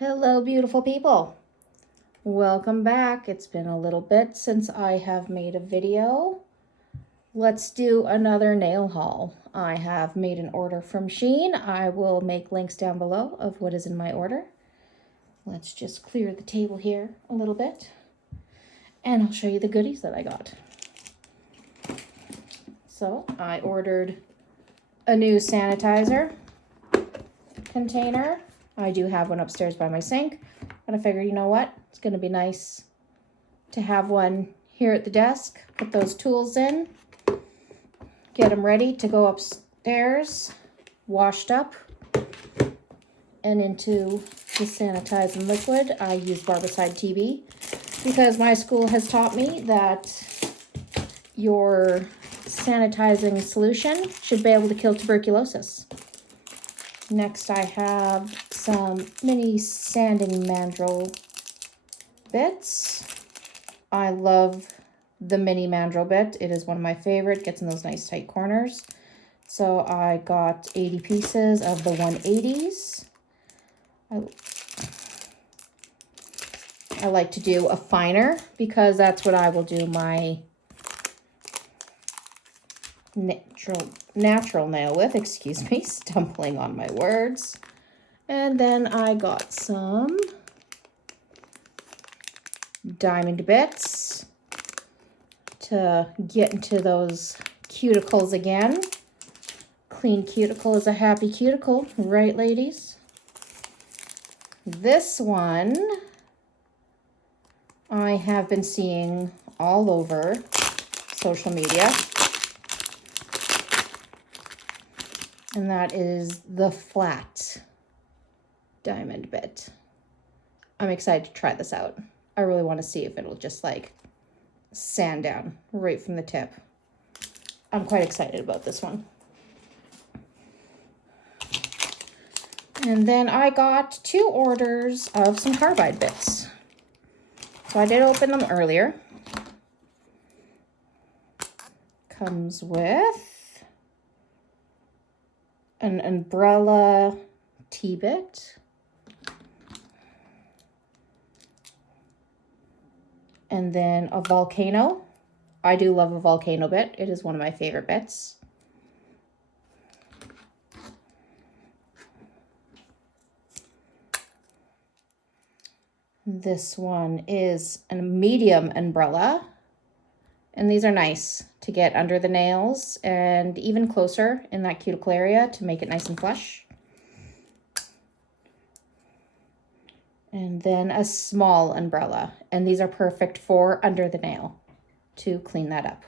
Hello, beautiful people. Welcome back. It's been a little bit since I have made a video. Let's do another nail haul. I have made an order from SHEIN. I will make links down below of what is in my order. Let's just clear the table here a little bit, and I'll show you the goodies that I got. So I ordered a new sanitizer container. I do have one upstairs by my sink, but I figured, you know what? It's going to be nice to have one here at the desk. Put those tools in, get them ready to go upstairs, washed up, and into the sanitizing liquid. I use Barbicide TB because my school has taught me that your sanitizing solution should be able to kill tuberculosis. Next, I have some mini sanding mandrel bits. I love the mini mandrel bit. It is one of my favorite. Gets in those nice tight corners. So I got 80 pieces of the 180s. I like to do a finer because that's what I will do my natural nail with. Excuse me, stumbling on my words. And then I got some diamond bits to get into those cuticles again. Clean cuticle is a happy cuticle, right, ladies? This one I have been seeing all over social media, and that is the flat diamond bit. I'm excited to try this out. I really want to see if it'll just like sand down right from the tip. I'm quite excited about this one. And then I got 2 orders of some carbide bits. So I did open them earlier. Comes with an umbrella T-bit. And then a volcano. I do love a volcano bit. It is one of my favorite bits. This one is a medium umbrella. And these are nice to get under the nails and even closer in that cuticle area to make it nice and flush. And then a small umbrella. And these are perfect for under the nail to clean that up.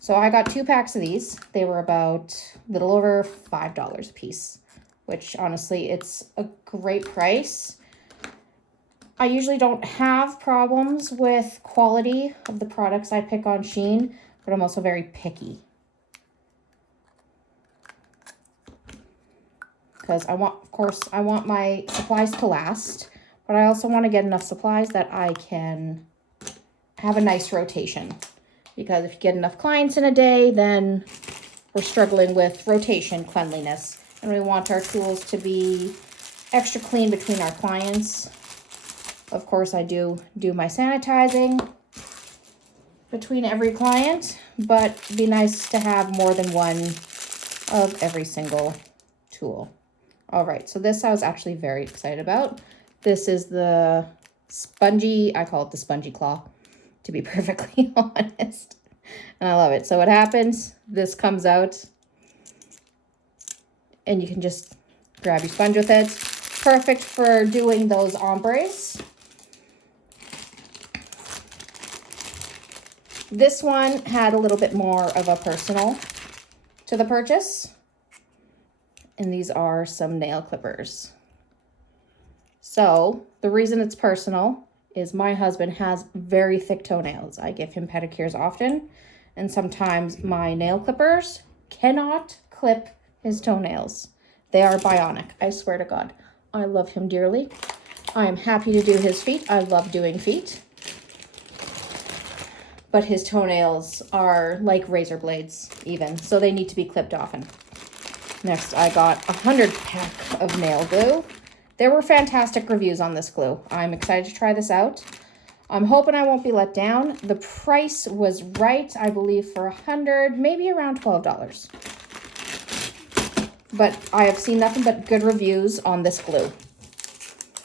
So I got 2 packs of these. They were about a little over $5 a piece, which honestly, it's a great price. I usually don't have problems with quality of the products I pick on SHEIN, but I'm also very picky. Because I want my supplies to last, but I also want to get enough supplies that I can have a nice rotation. Because if you get enough clients in a day, then we're struggling with rotation cleanliness. And we want our tools to be extra clean between our clients. Of course, I do my sanitizing between every client, but it'd be nice to have more than one of every single tool. All right, so this I was actually very excited about. This is the spongy, I call it the spongy claw, to be perfectly honest. And I love it. So what happens, this comes out, and you can just grab your sponge with it. Perfect for doing those ombres. This one had a little bit more of a personal to the purchase. And these are some nail clippers. So the reason it's personal is my husband has very thick toenails. I give him pedicures often, and sometimes my nail clippers cannot clip his toenails. They are bionic, I swear to God. I love him dearly. I am happy to do his feet. I love doing feet. But his toenails are like razor blades even, so they need to be clipped often. Next, I got a 100 pack of nail glue. There were fantastic reviews on this glue. I'm excited to try this out. I'm hoping I won't be let down. The price was right, I believe, for $100, maybe around $12. But I have seen nothing but good reviews on this glue.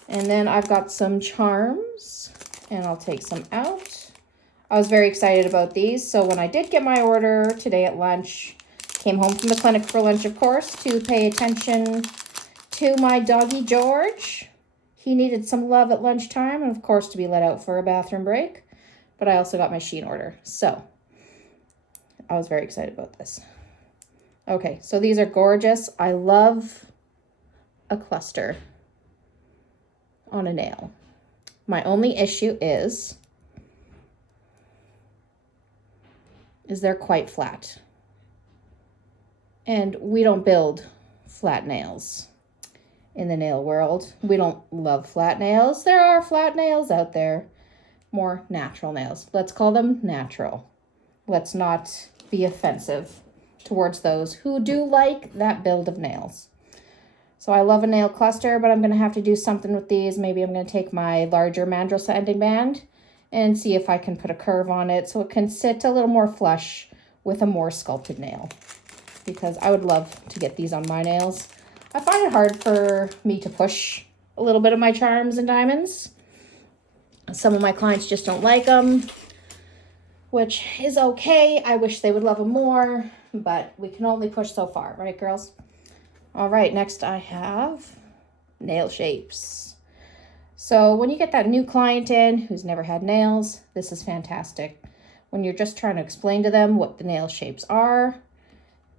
And then I've got some charms, and I'll take some out. I was very excited about these. So when I did get my order today at lunch, came home from the clinic for lunch, of course, to pay attention to my doggy George. He needed some love at lunchtime, and of course to be let out for a bathroom break. But I also got my SHEIN order. So I was very excited about this. Okay, so these are gorgeous. I love a cluster on a nail. My only issue is they're quite flat. And we don't build flat nails in the nail world. We don't love flat nails. There are flat nails out there, more natural nails. Let's call them natural. Let's not be offensive towards those who do like that build of nails. So I love a nail cluster, but I'm going to have to do something with these. Maybe I'm going to take my larger mandrel sanding band and see if I can put a curve on it so it can sit a little more flush with a more sculpted nail, because I would love to get these on my nails. I find it hard for me to push a little bit of my charms and diamonds. Some of my clients just don't like them, which is okay. I wish they would love them more, but we can only push so far, right, girls? All right, next I have nail shapes. So when you get that new client in who's never had nails, this is fantastic. When you're just trying to explain to them what the nail shapes are,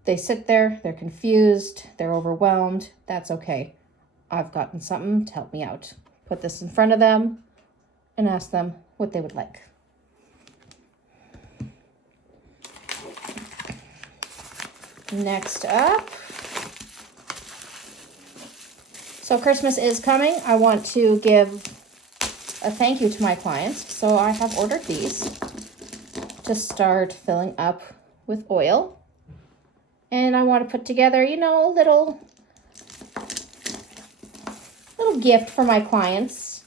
they sit there, they're confused, they're overwhelmed. That's okay. I've gotten something to help me out. Put this in front of them and ask them what they would like. Next up, so Christmas is coming. I want to give a thank you to my clients. So I have ordered these to start filling up with oil. And I want to put together, you know, a little gift for my clients.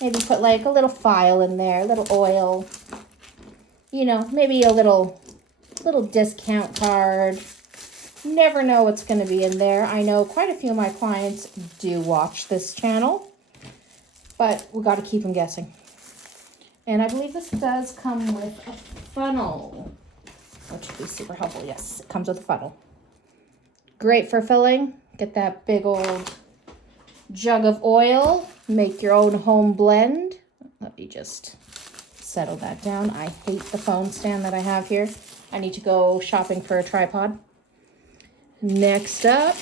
Maybe put like a little file in there, a little oil, you know, maybe a little discount card. Never know what's going to be in there. I know quite a few of my clients do watch this channel, but we got to keep them guessing. And I believe this does come with a funnel, which would be super helpful. Yes, it comes with a funnel. Great for filling. Get that big old jug of oil. Make your own home blend. Let me just settle that down. I hate the phone stand that I have here. I need to go shopping for a tripod. Next up,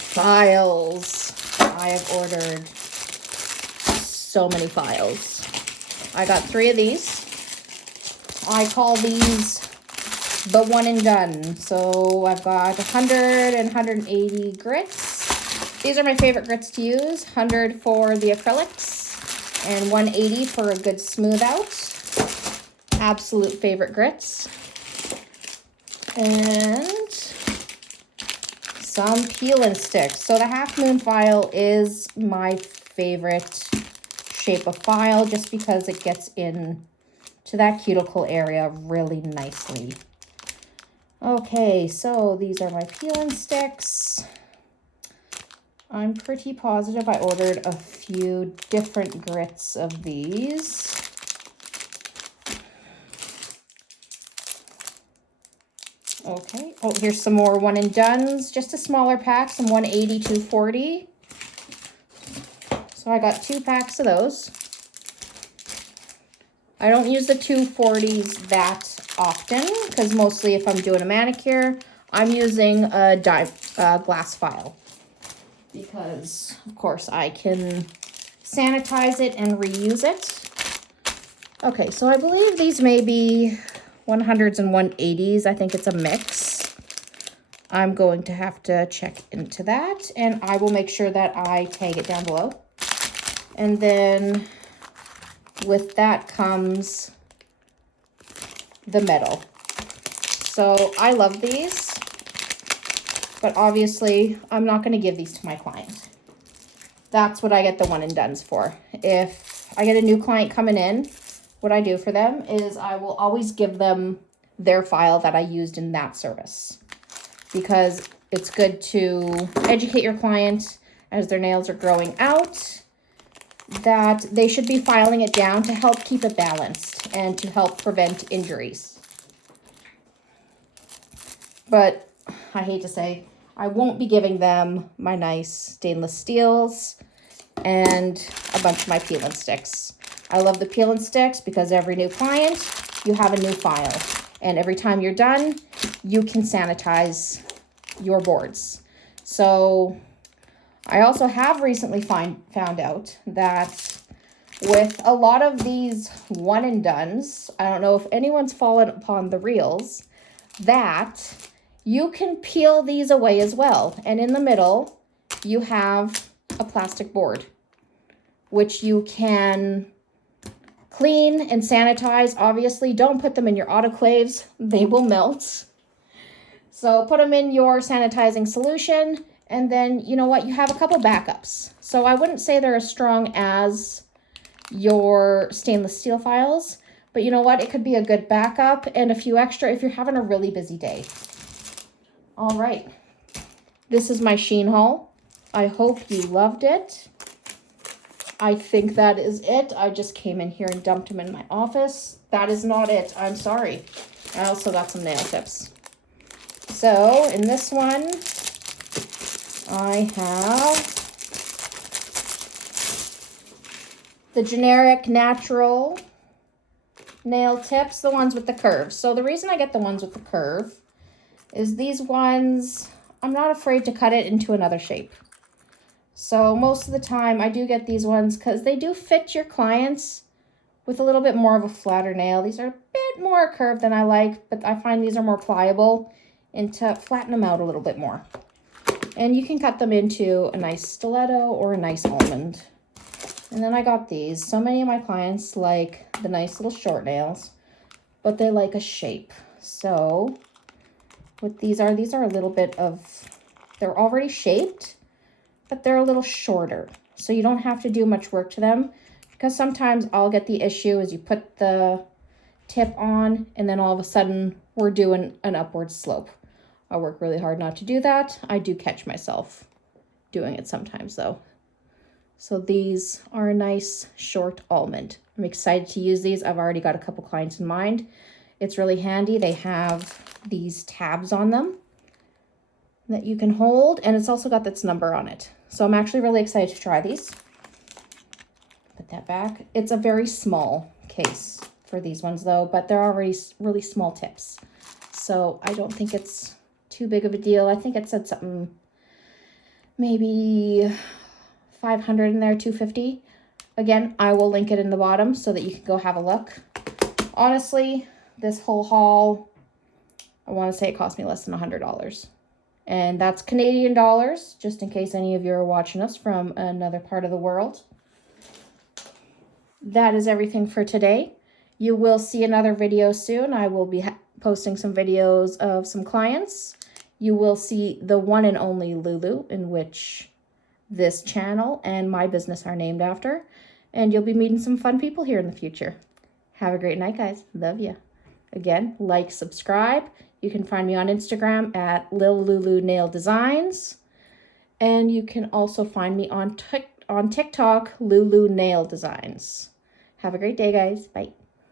files. I have ordered so many files. I got 3 of these. I call these the one and done. So I've got 100 and 180 grits. These are my favorite grits to use. 100 for the acrylics and 180 for a good smooth out. Absolute favorite grits. And some peel and sticks. So the half moon file is my favorite shape of file just because it gets in to that cuticle area really nicely. Okay, so these are my peel and sticks. I'm pretty positive I ordered a few different grits of these. Okay, oh, here's some more one and dones, just a smaller pack, some 180, 240. So I got 2 packs of those. I don't use the 240s that often because mostly if I'm doing a manicure, I'm using a glass file because of course I can sanitize it and reuse it. Okay, so I believe these may be 100s and 180s. I think it's a mix. I'm going to have to check into that, and I will make sure that I tag it down below. And then with that comes the metal. So I love these. But obviously, I'm not going to give these to my client. That's what I get the one and dones for. If I get a new client coming in, what I do for them is I will always give them their file that I used in that service, because it's good to educate your client as their nails are growing out that they should be filing it down to help keep it balanced and to help prevent injuries. But I hate to say, I won't be giving them my nice stainless steels and a bunch of my peel and sticks. I love the peel and sticks because every new client, you have a new file. And every time you're done, you can sanitize your boards. So I also have recently found out that with a lot of these one and dones, I don't know if anyone's fallen upon the reels, that you can peel these away as well. And in the middle, you have a plastic board, which you can clean and sanitize. Obviously, don't put them in your autoclaves. They will melt. So put them in your sanitizing solution. And then, you know what? You have a couple backups. So I wouldn't say they're as strong as your stainless steel files. But you know what? It could be a good backup and a few extra if you're having a really busy day. All right. This is my SHEIN haul. I hope you loved it. I think that is it. I just came in here and dumped them in my office. That is not it. I'm sorry. I also got some nail tips. So in this one, I have the generic natural nail tips, the ones with the curve. So the reason I get the ones with the curve is these ones, I'm not afraid to cut it into another shape. So most of the time I do get these ones because they do fit your clients with a little bit more of a flatter nail. These are a bit more curved than I like, but I find these are more pliable and to flatten them out a little bit more. And you can cut them into a nice stiletto or a nice almond. And then I got these. So many of my clients like the nice little short nails, but they like a shape. So what these are a little bit of, they're already shaped, but they're a little shorter. So you don't have to do much work to them, because sometimes I'll get the issue is you put the tip on and then all of a sudden we're doing an upward slope. I work really hard not to do that. I do catch myself doing it sometimes though. So these are a nice short almond. I'm excited to use these. I've already got a couple clients in mind. It's really handy. They have these tabs on them that you can hold, and it's also got this number on it. So I'm actually really excited to try these. Put that back. It's a very small case for these ones though, but they're already really small tips. So I don't think it's too big of a deal. I think it said something, maybe 500 in there, 250. Again, I will link it in the bottom so that you can go have a look. Honestly, this whole haul, I want to say it cost me less than $100. And that's Canadian dollars, just in case any of you are watching us from another part of the world. That is everything for today. You will see another video soon. I will be posting some videos of some clients. You will see the one and only Lulu, in which this channel and my business are named after. And you'll be meeting some fun people here in the future. Have a great night, guys. Love ya. Again, like, subscribe. You can find me on Instagram at Lil Lulu Nail Designs. And you can also find me on TikTok, Lulu Nail Designs. Have a great day, guys. Bye.